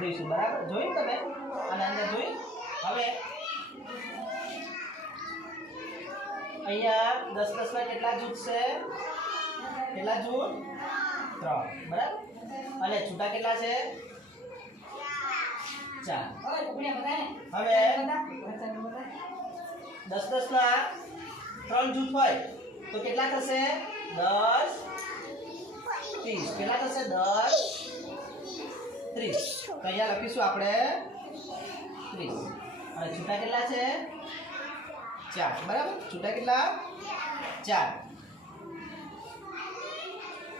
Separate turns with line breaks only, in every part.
જોઈશું, બરાબર? જોયું તમે? અને અંદર જોયું હવે અહીંયા દસ દસના કેટલા જૂથ છે? કેટલા જૂથ? ત્રણ, બરાબર? અને છૂટા કેટલા છે? ચાર. હવે દસ દસના ત્રણ જૂથ હોય, તો કેટલા થશે? દસ, ત્રીસ. કેટલા થશે? દસ ત્રીસ. તો અહીંયા લખીશું આપણે. ત્રીસ. અને છૂટા કેટલા છે? ચાર. બરાબર? છૂટા કેટલા? ચાર.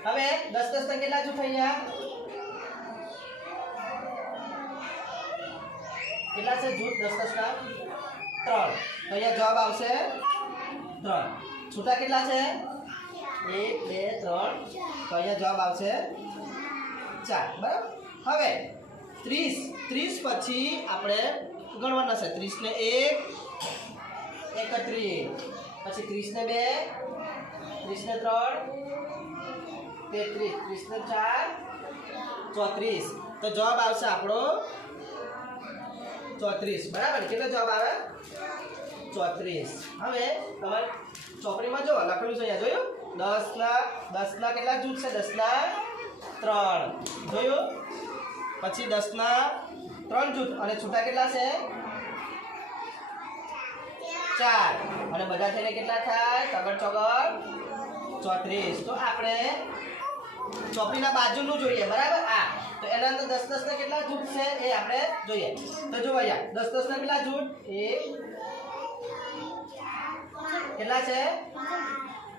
હવે દસ દસ ના કેટલા જૂથ અહીંયા? કેટલા છે જૂથ દસ દસ ના? ત્રણ. તો અહીંયા જવાબ આવશે ત્રણ. છૂટા કેટલા છે? એક, બે, ત્રણ. તો અહીંયા જવાબ આવશે ચાર. બરાબર? હવે ત્રીસ ત્રીસ પછી આપણે ગણવાના છે. ત્રીસને એક, એકત્રીસ. પછી ત્રીસને બે, ત્રીસને ત્રણ, તેત્રીસ. ત્રીસને ચાર, ચોત્રીસ. તો જવાબ આવશે આપણો ચોત્રીસ. બરાબર? કેટલો જવાબ આવે? ચોત્રીસ. હવે તમારે ચોપડીમાં જો લખેલું છે અહીંયા. જોયું? દસના દસના કેટલા જૂથ છે? દસના ત્રણ. જોયું? પછી દસના ત્રણ જૂથ. અને છૂટા કેટલા છે? ચાર. અને બધા થઈને કેટલા થાય? તગડ ચોગડ ચોત્રીસ. તો આપણે ચોપડીના બાજુનું જોઈએ, બરાબર? આ તો એના અંદર દસ દસ ના કેટલા જૂથ છે એ આપણે જોઈએ. તો જો અહીંયા, દસ દસ ના કેટલા જૂથ? એ કેટલા છે?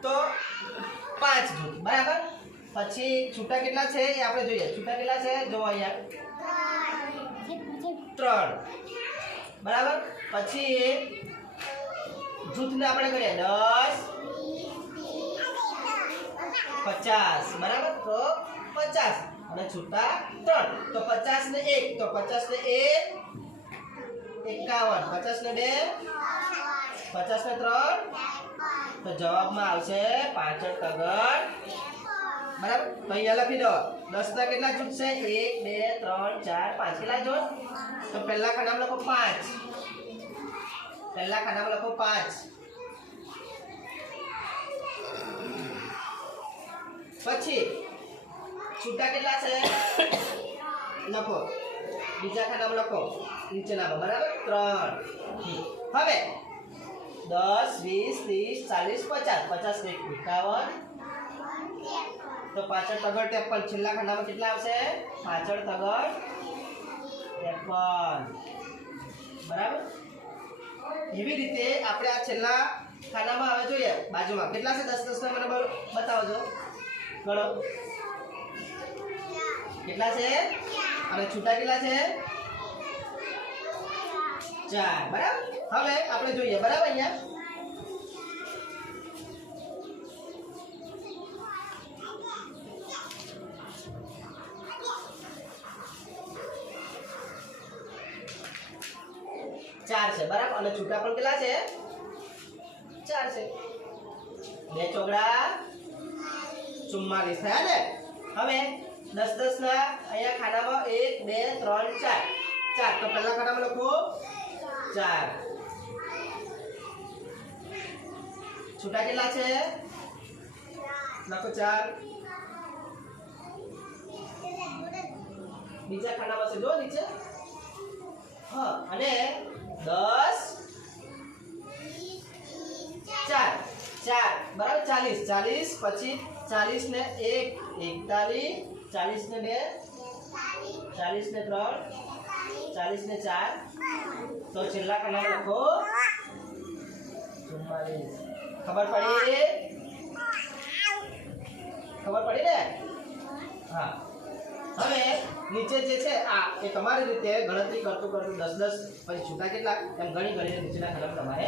તો પાંચ જૂથ, બરાબર? પછી છૂટા કેટલા છે એ આપણે જોઈએ. છૂટા કેટલા છે? જો અહીંયા. ત્રણ. બરાબર? પછી જૂથને આપણે કરીએ. દસ. પચાસ. બરાબર? તો પચાસ. અને છૂટા ત્રણ. તો પચાસ ને એક. તો પચાસ ને એક એકાવન. પચાસ ને બે. પચાસ ને ત્રણ. તો જવાબમાં આવશે પાછળ તગડ બરાબર? તો અહીંયા લખી દો. દસ ના કેટલા જૂથ છે એક, બે, ત્રણ, ચાર, પાંચ. કેટલા જૂથ તો પહેલા ખાનામાં લખો પાંચ. પહેલા ખાનામાં લખો પાંચ. પછી છૂટા કેટલા છે? લખો. બીજા ખાનામાં લખો. નીચેનામાં. બરાબર? ત્રણ. હવે દસ, વીસ, ત્રીસ, ચાલીસ, પચાસ. પચાસ એક એકાવન. તો પાછળ તગડ ટેપલ છેલ્લા ખાનામાં કેટલા આવશે? પાછળ તગડ ટેપલ બરાબર? એવી રીતે આપણે આ છેલ્લા ખાનામાં હવે જોઈએ, બાજુમાં. કેટલા છે? દસ દસ મને બતાવજો. ગણો. કેટલા છે? અને છૂટા કેટલા છે? ચાર. બરાબર? હવે આપણે જોઈએ. બરાબર અહીંયા? ચાર છે, બરાબર? અને છૂટા પણ કેટલા છે? ચાર છે. બે ચોગડા ચુમ્માલીસ થયા ને? હવે દસ દસ ના અહીંયા ખાનામાં એક, બે, ત્રણ, ચાર. ચાર, તો પહેલા ખાનામાં લખો. ચાર. છૂટા કેટલા છે? લખો ચાર. બીજા ખાનામાં છે, જો નીચે. હા, અને દસ. ચાર. ચાર. બરાબર ચાલીસ. ચાલીસ, પછી ચાલીસ ને એક. એકતાલીસ. ચાલીસ ને બે. ચાલીસ ને ત્રણ. ચાલીસ ને ચાર. તો છેલ્લા કલાક લખો. ચુમ્માલીસ. ખબર પડી? ખબર પડી ને? હા. નીચે જે છે, આ એ તમારી રીતે ગણતરી કરતું કરતું દસ દસ પછી છૂટા કેટલા, એમ ગણી ગણીને નીચેના કલમ તમારે